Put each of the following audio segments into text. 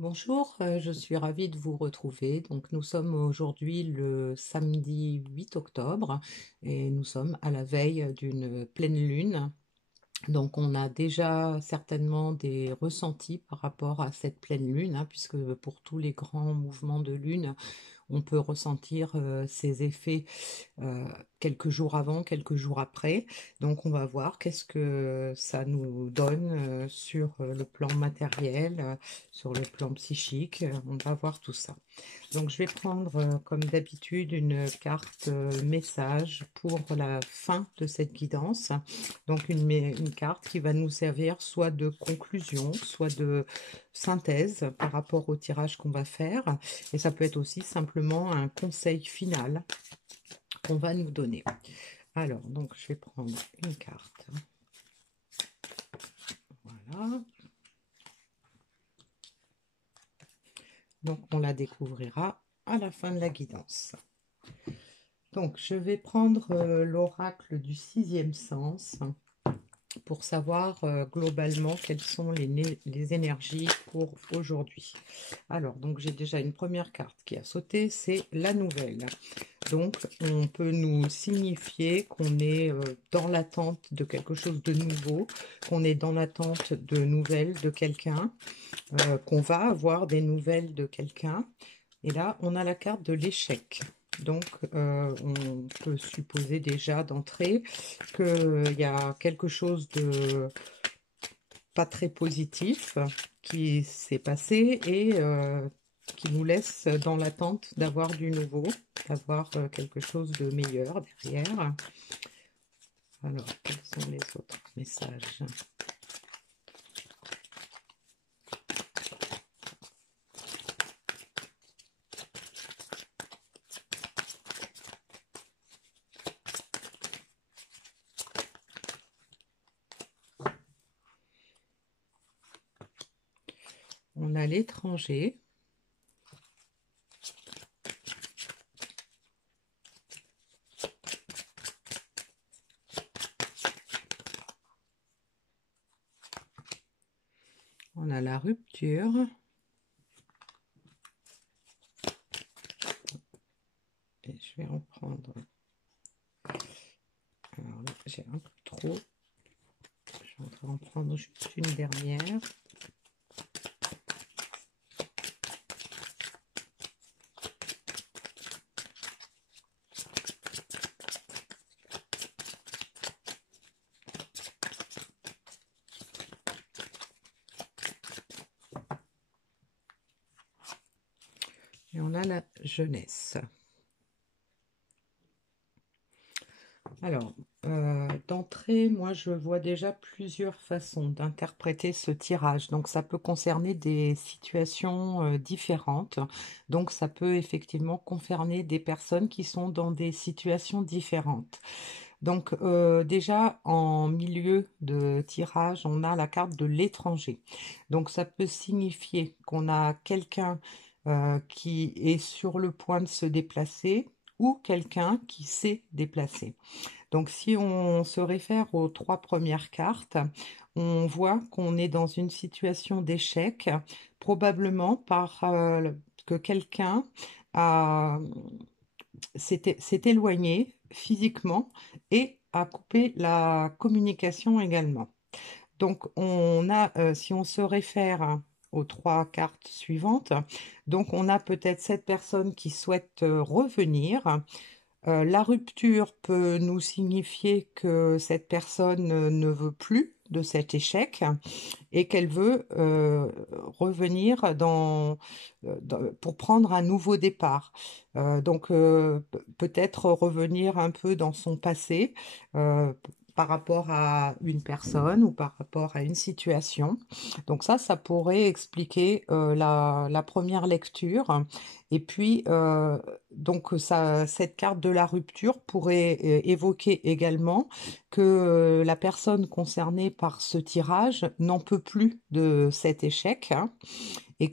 Bonjour, je suis ravie de vous retrouver. Donc, nous sommes aujourd'hui le samedi 8 octobre et nous sommes à la veille d'une pleine lune. Donc, on a déjà certainement des ressentis par rapport à cette pleine lune, hein, puisque pour tous les grands mouvements de lune, on peut ressentir ces effets euh, quelques jours avant, quelques jours après. Donc on va voir qu'est-ce que ça nous donne sur le plan matériel, sur le plan psychique. On va voir tout ça. Donc je vais prendre comme d'habitude une carte message pour la fin de cette guidance. Donc une carte qui va nous servir soit de conclusion, soit de synthèse par rapport au tirage qu'on va faire. Et ça peut être aussi simplement un conseil final qu'on va nous donner. Alors, donc je vais prendre une carte. Voilà. Donc on la découvrira à la fin de la guidance. Donc je vais prendre l'oracle du sixième sens pour savoir globalement quelles sont les énergies pour aujourd'hui. Alors, donc j'ai déjà une première carte qui a sauté, c'est la nouvelle. Donc, on peut nous signifier qu'on est dans l'attente de quelque chose de nouveau, qu'on est dans l'attente de nouvelles de quelqu'un, qu'on va avoir des nouvelles de quelqu'un. Et là, on a la carte de l'échec. Donc, on peut supposer déjà d'entrée qu'il y a quelque chose de pas très positif qui s'est passé et qui nous laisse dans l'attente d'avoir du nouveau, d'avoir quelque chose de meilleur derrière. Alors, quels sont les autres messages? On a l'étranger. On a la rupture. Et je vais en prendre. Alors là, j'ai un peu trop. Je vais en prendre juste une dernière. Et on a la jeunesse. Alors, d'entrée, moi, je vois déjà plusieurs façons d'interpréter ce tirage. Donc, ça peut concerner des situations différentes. Donc, ça peut effectivement concerner des personnes qui sont dans des situations différentes. Donc, déjà, en milieu de tirage, on a la carte de l'étranger. Donc, ça peut signifier qu'on a quelqu'un qui est sur le point de se déplacer ou quelqu'un qui s'est déplacé. Donc, si on se réfère aux trois premières cartes, on voit qu'on est dans une situation d'échec, probablement par que quelqu'un s'est éloigné physiquement et a coupé la communication également. Donc, on a, si on se réfère aux trois cartes suivantes, donc on a peut-être cette personne qui souhaite revenir. La rupture peut nous signifier que cette personne ne veut plus de cet échec et qu'elle veut revenir pour prendre un nouveau départ. Donc peut-être revenir un peu dans son passé par rapport à une personne ou par rapport à une situation. Donc ça pourrait expliquer la première lecture. Et puis, donc cette carte de la rupture pourrait évoquer également que la personne concernée par ce tirage n'en peut plus de cet échec, hein, et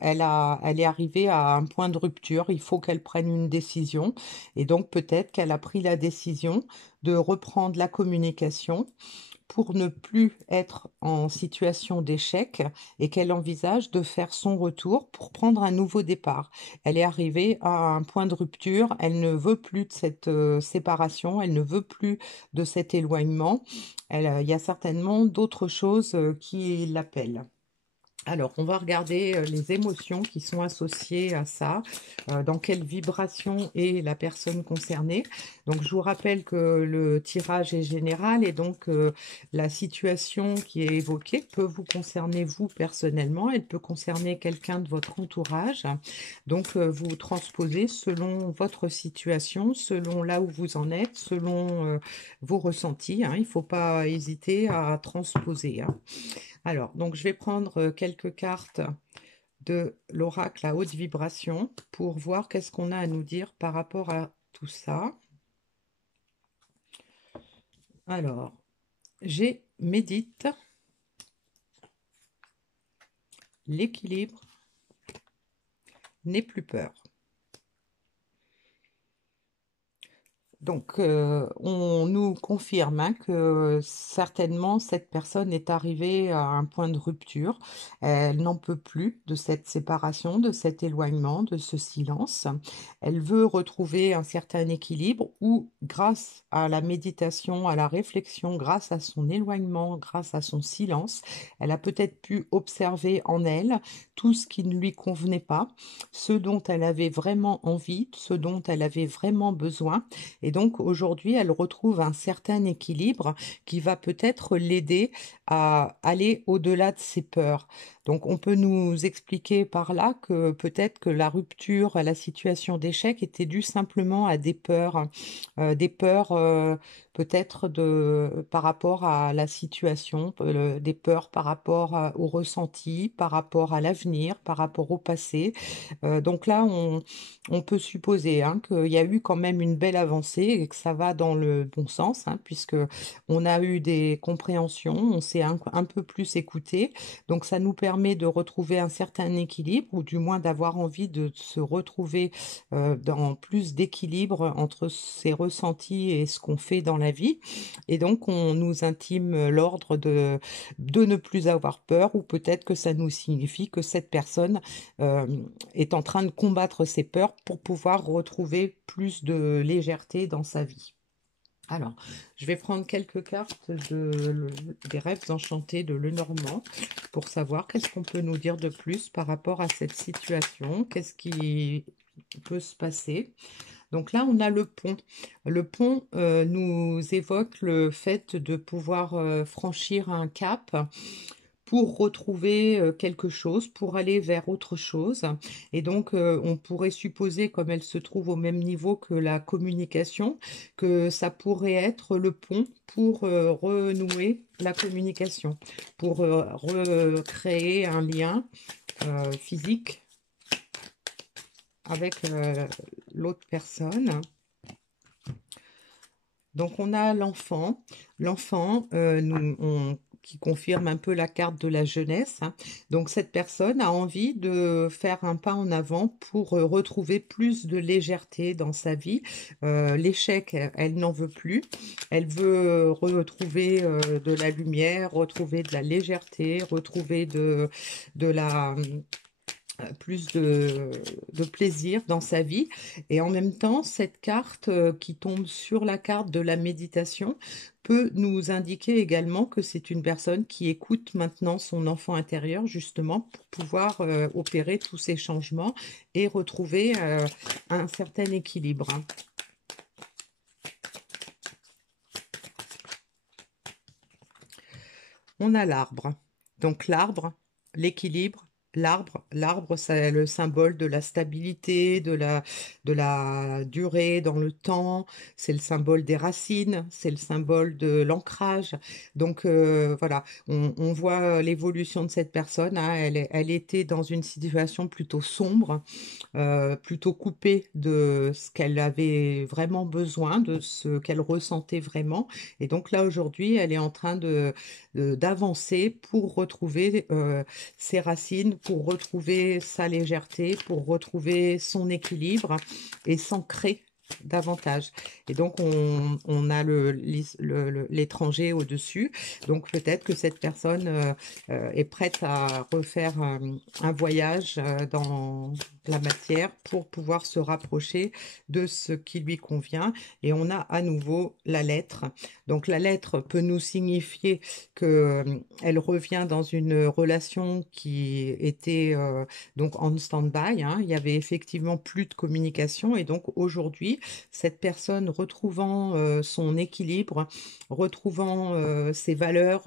elle est arrivée à un point de rupture. Il faut qu'elle prenne une décision. Et donc peut-être qu'elle a pris la décision de reprendre la communication pour ne plus être en situation d'échec et qu'elle envisage de faire son retour pour prendre un nouveau départ. Elle est arrivée à un point de rupture, elle ne veut plus de cette séparation, elle ne veut plus de cet éloignement. Il y a certainement d'autres choses qui l'appellent. Alors, on va regarder les émotions qui sont associées à ça, dans quelle vibration est la personne concernée. Donc, je vous rappelle que le tirage est général et donc la situation qui est évoquée peut vous concerner vous personnellement, elle peut concerner quelqu'un de votre entourage. Donc, vous transposez selon votre situation, selon là où vous en êtes, selon vos ressentis, hein. Il ne faut pas hésiter à transposer, hein. Alors, donc je vais prendre quelques cartes de l'oracle à haute vibration pour voir qu'est-ce qu'on a à nous dire par rapport à tout ça. Alors, j'ai médite, l'équilibre, n'aie plus peur. Donc, on nous confirme, hein, que certainement cette personne est arrivée à un point de rupture. Elle n'en peut plus de cette séparation, de cet éloignement, de ce silence. Elle veut retrouver un certain équilibre ou, grâce à la méditation, à la réflexion, grâce à son éloignement, grâce à son silence, elle a peut-être pu observer en elle tout ce qui ne lui convenait pas, ce dont elle avait vraiment envie, ce dont elle avait vraiment besoin. Et donc aujourd'hui, elle retrouve un certain équilibre qui va peut-être l'aider à aller au-delà de ses peurs. Donc on peut nous expliquer par là que peut-être que la rupture, la situation d'échec était due simplement à des peurs peut-être par rapport à la situation, des peurs par rapport au ressenti, par rapport à l'avenir, par rapport au passé. Donc là, on peut supposer, hein, qu'il y a eu quand même une belle avancée et que ça va dans le bon sens, hein, puisque on a eu des compréhensions, on s'est un peu plus écouté. Donc ça nous permet de retrouver un certain équilibre, ou du moins d'avoir envie de se retrouver dans plus d'équilibre entre ses ressentis et ce qu'on fait dans la vie. Et donc on nous intime l'ordre de ne plus avoir peur, ou peut-être que ça nous signifie que cette personne euh, est en train de combattre ses peurs pour pouvoir retrouver plus de légèreté dans sa vie. Alors, je vais prendre quelques cartes des rêves enchantés de Lenormand pour savoir qu'est-ce qu'on peut nous dire de plus par rapport à cette situation, qu'est-ce qui peut se passer. Donc là, on a le pont. Le pont nous évoque le fait de pouvoir franchir un cap pour retrouver quelque chose, pour aller vers autre chose. Et donc, on pourrait supposer, comme elle se trouve au même niveau que la communication, que ça pourrait être le pont pour renouer la communication, pour recréer un lien physique avec l'autre personne. Donc, on a l'enfant. L'enfant, qui confirme un peu la carte de la jeunesse, hein. Donc, cette personne a envie de faire un pas en avant pour retrouver plus de légèreté dans sa vie. L'échec, elle n'en veut plus. Elle veut retrouver de la lumière, retrouver de la légèreté, retrouver de la plus de plaisir dans sa vie. Et en même temps, cette carte qui tombe sur la carte de la méditation peut nous indiquer également que c'est une personne qui écoute maintenant son enfant intérieur, justement pour pouvoir opérer tous ces changements et retrouver un certain équilibre. On a l'arbre. Donc l'arbre, l'équilibre. L'arbre, c'est le symbole de la stabilité, de la durée dans le temps, c'est le symbole des racines, c'est le symbole de l'ancrage. Donc voilà, on voit l'évolution de cette personne, hein. Elle était dans une situation plutôt sombre, plutôt coupée de ce qu'elle avait vraiment besoin, de ce qu'elle ressentait vraiment. Et donc là, aujourd'hui, elle est en train d'avancer pour retrouver ses racines, pour retrouver sa légèreté, pour retrouver son équilibre et s'ancrer davantage. Et donc, on a l'étranger au-dessus. Donc, peut-être que cette personne est prête à refaire un voyage dans la matière pour pouvoir se rapprocher de ce qui lui convient. Et on a à nouveau la lettre. Donc, la lettre peut nous signifier que elle revient dans une relation qui était donc en stand-by, hein. Il y avait effectivement plus de communication et donc aujourd'hui, cette personne retrouvant son équilibre, retrouvant ses valeurs,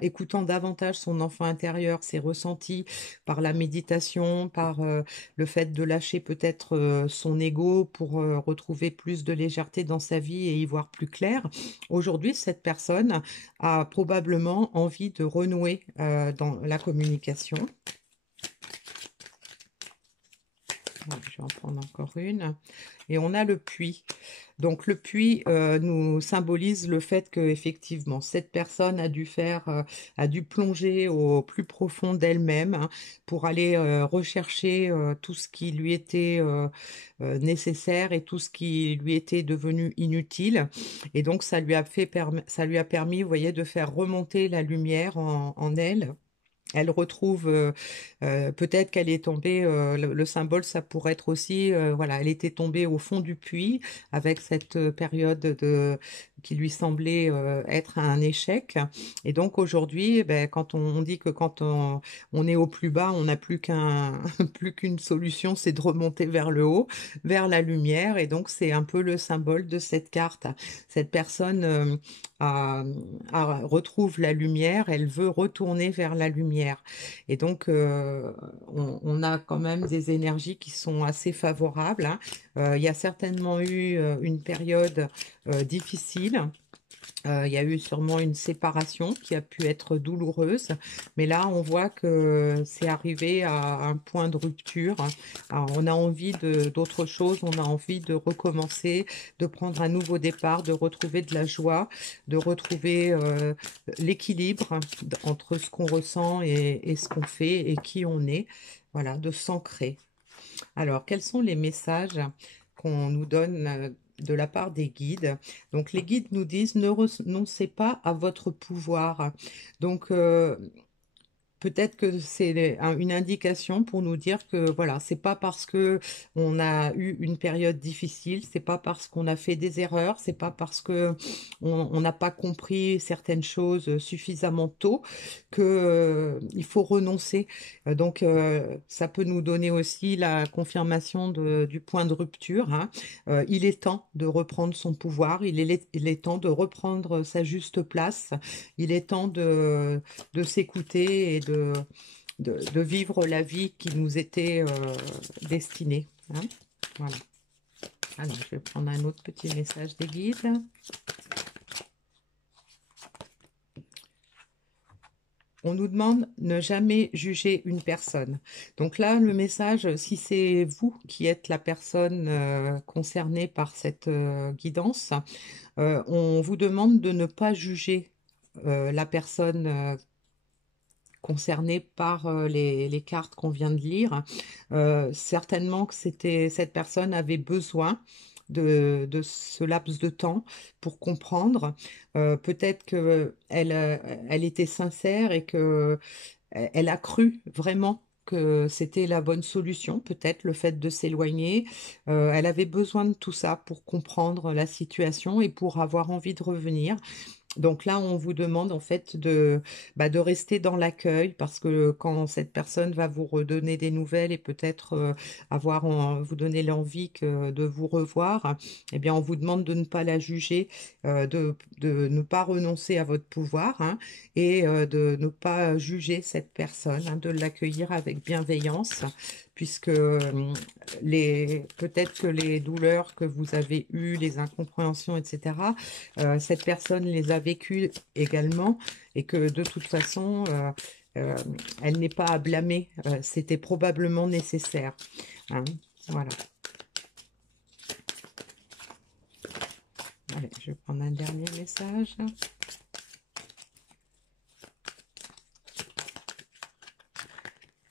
écoutant davantage son enfant intérieur, ses ressentis par la méditation, par le fait de lâcher peut-être son ego pour retrouver plus de légèreté dans sa vie et y voir plus clair. Aujourd'hui, cette personne a probablement envie de renouer dans la communication. Je vais en prendre encore une. Et on a le puits. Donc le puits nous symbolise le fait que effectivement cette personne a dû plonger au plus profond d'elle-même, hein, pour aller rechercher tout ce qui lui était nécessaire et tout ce qui lui était devenu inutile. Et donc ça lui a permis, vous voyez, de faire remonter la lumière en elle. Elle retrouve, peut-être qu'elle est tombée, le symbole, ça pourrait être aussi, voilà, elle était tombée au fond du puits avec cette période qui lui semblait être un échec. Et donc aujourd'hui, ben, quand on dit que quand on est au plus bas, on n'a plus plus qu'une solution, c'est de remonter vers le haut, vers la lumière. Et donc c'est un peu le symbole de cette carte. Cette personne retrouve la lumière, elle veut retourner vers la lumière. Et donc, on a quand même des énergies qui sont assez favorables, hein. Il y a certainement eu une période difficile. Il y a eu sûrement une séparation qui a pu être douloureuse, mais là, on voit que c'est arrivé à un point de rupture. Alors, on a envie d'autre chose, on a envie de recommencer, de prendre un nouveau départ, de retrouver de la joie, de retrouver l'équilibre entre ce qu'on ressent et ce qu'on fait et qui on est. Voilà, de s'ancrer. Alors, quels sont les messages qu'on nous donne de la part des guides? Donc, les guides nous disent ne renoncez pas à votre pouvoir. Donc, peut-être que c'est une indication pour nous dire que voilà, c'est pas parce que on a eu une période difficile, c'est pas parce qu'on a fait des erreurs, c'est pas parce que on n'a pas compris certaines choses suffisamment tôt que il faut renoncer. Donc ça peut nous donner aussi la confirmation du point de rupture, hein. Il est temps de reprendre son pouvoir, il est temps de reprendre sa juste place, il est temps de s'écouter et de vivre la vie qui nous était destinée, hein. Voilà. Alors, je vais prendre un autre petit message des guides. On nous demande ne jamais juger une personne. Donc là, le message, si c'est vous qui êtes la personne concernée par cette guidance, on vous demande de ne pas juger la personne concernée par les cartes qu'on vient de lire. Certainement que cette personne avait besoin de ce laps de temps pour comprendre. Peut-être que elle était sincère et que elle a cru vraiment que c'était la bonne solution, peut-être le fait de s'éloigner. Elle avait besoin de tout ça pour comprendre la situation et pour avoir envie de revenir. Donc là, on vous demande en fait de rester dans l'accueil parce que quand cette personne va vous redonner des nouvelles et peut-être vous donner l'envie de vous revoir, eh bien, on vous demande de ne pas la juger, de ne pas renoncer à votre pouvoir, hein, et de ne pas juger cette personne, hein, de l'accueillir avec bienveillance, puisque peut-être que les douleurs que vous avez eues, les incompréhensions, etc., cette personne les a vécues également et que de toute façon, euh, elle n'est pas à blâmer. C'était probablement nécessaire, hein. Voilà. Allez, je vais prendre un dernier message.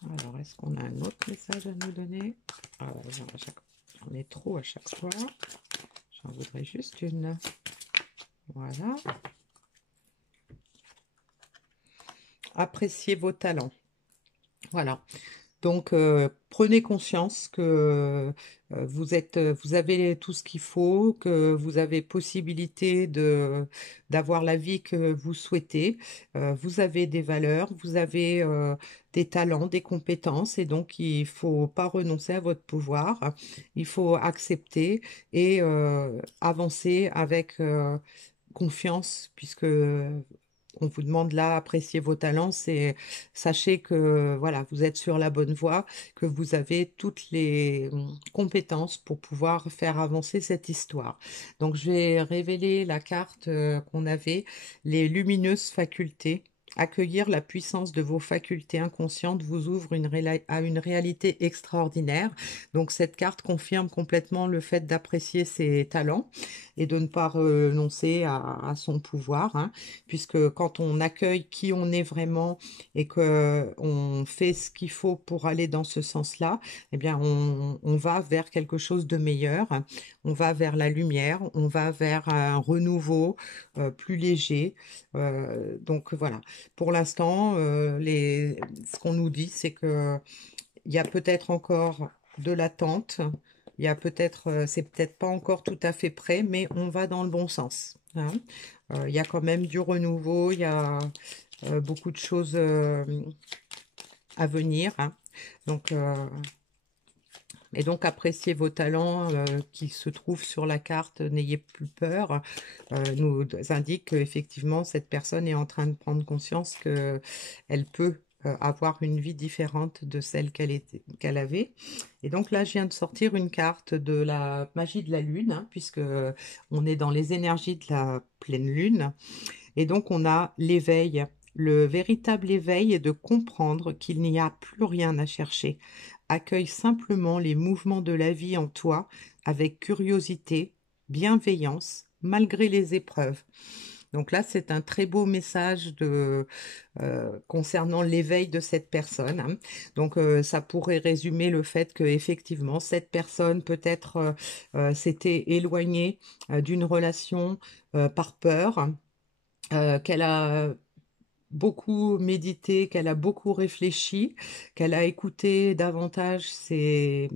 Alors, est-ce qu'on a un autre message à nous donner? J'en ai trop à chaque fois. J'en voudrais juste une. Voilà. Appréciez vos talents. Voilà. Donc, prenez conscience que vous avez tout ce qu'il faut, que vous avez possibilité d'avoir la vie que vous souhaitez. Vous avez des valeurs, vous avez des talents, des compétences, et donc il faut pas renoncer à votre pouvoir. Il faut accepter et avancer avec confiance, puisque on vous demande là, appréciez vos talents, c'est sachez que voilà, vous êtes sur la bonne voie, que vous avez toutes les compétences pour pouvoir faire avancer cette histoire. Donc je vais révéler la carte qu'on avait, les lumineuses facultés. Accueillir la puissance de vos facultés inconscientes vous ouvre à une réalité extraordinaire. Donc cette carte confirme complètement le fait d'apprécier ses talents et de ne pas renoncer à son pouvoir, hein, puisque quand on accueille qui on est vraiment et que on fait ce qu'il faut pour aller dans ce sens-là, eh bien on va vers quelque chose de meilleur, on va vers la lumière, on va vers un renouveau plus léger. Donc voilà, pour l'instant, ce qu'on nous dit, c'est que il y a peut-être encore de l'attente, il y a peut-être, c'est peut-être pas encore tout à fait prêt, mais on va dans le bon sens, hein. Il y a quand même du renouveau, il y a beaucoup de choses à venir, hein. Donc, et donc, appréciez vos talents qui se trouvent sur la carte, n'ayez plus peur, nous indique qu'effectivement, cette personne est en train de prendre conscience qu'elle peut avoir une vie différente de celle qu'elle avait. Et donc là, je viens de sortir une carte de la magie de la lune, hein, puisque on est dans les énergies de la pleine lune. Et donc, on a l'éveil. Le véritable éveil est de comprendre qu'il n'y a plus rien à chercher. Accueille simplement les mouvements de la vie en toi avec curiosité, bienveillance, malgré les épreuves. Donc là, c'est un très beau message concernant l'éveil de cette personne, hein. Donc ça pourrait résumer le fait que effectivement cette personne peut-être s'était éloignée d'une relation par peur, qu'elle a beaucoup médité, qu'elle a beaucoup réfléchi, qu'elle a écouté davantage ses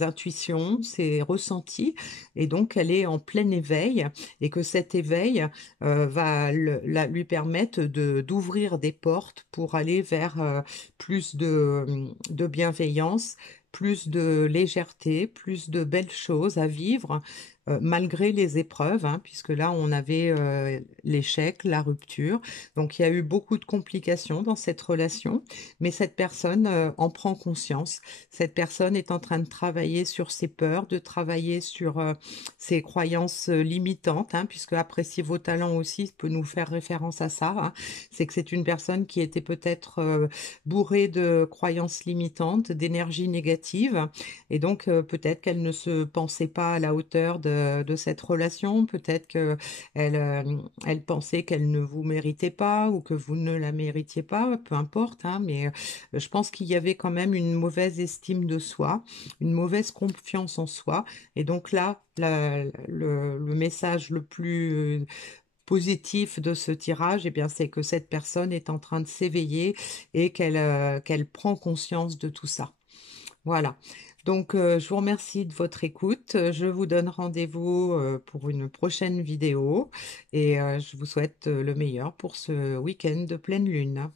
intuitions, ses ressentis, et donc elle est en plein éveil, et que cet éveil va lui permettre d'ouvrir des portes pour aller vers plus de bienveillance, plus de légèreté, plus de belles choses à vivre, malgré les épreuves, hein, puisque là on avait l'échec, la rupture. Donc il y a eu beaucoup de complications dans cette relation, mais cette personne en prend conscience. Cette personne est en train de travailler sur ses peurs, de travailler sur ses croyances limitantes, hein, puisque apprécier vos talents aussi peut nous faire référence à ça, hein. C'est que c'est une personne qui était peut-être bourrée de croyances limitantes, d'énergie négative, et donc peut-être qu'elle ne se pensait pas à la hauteur de cette relation, peut-être qu'elle elle pensait qu'elle ne vous méritait pas ou que vous ne la méritiez pas, peu importe, hein, mais je pense qu'il y avait quand même une mauvaise estime de soi, une mauvaise confiance en soi, et donc là, le message le plus positif de ce tirage, eh bien, c'est que cette personne est en train de s'éveiller et qu'elle prend conscience de tout ça. Voilà. Donc, je vous remercie de votre écoute. Je vous donne rendez-vous pour une prochaine vidéo et je vous souhaite le meilleur pour ce week-end de pleine lune.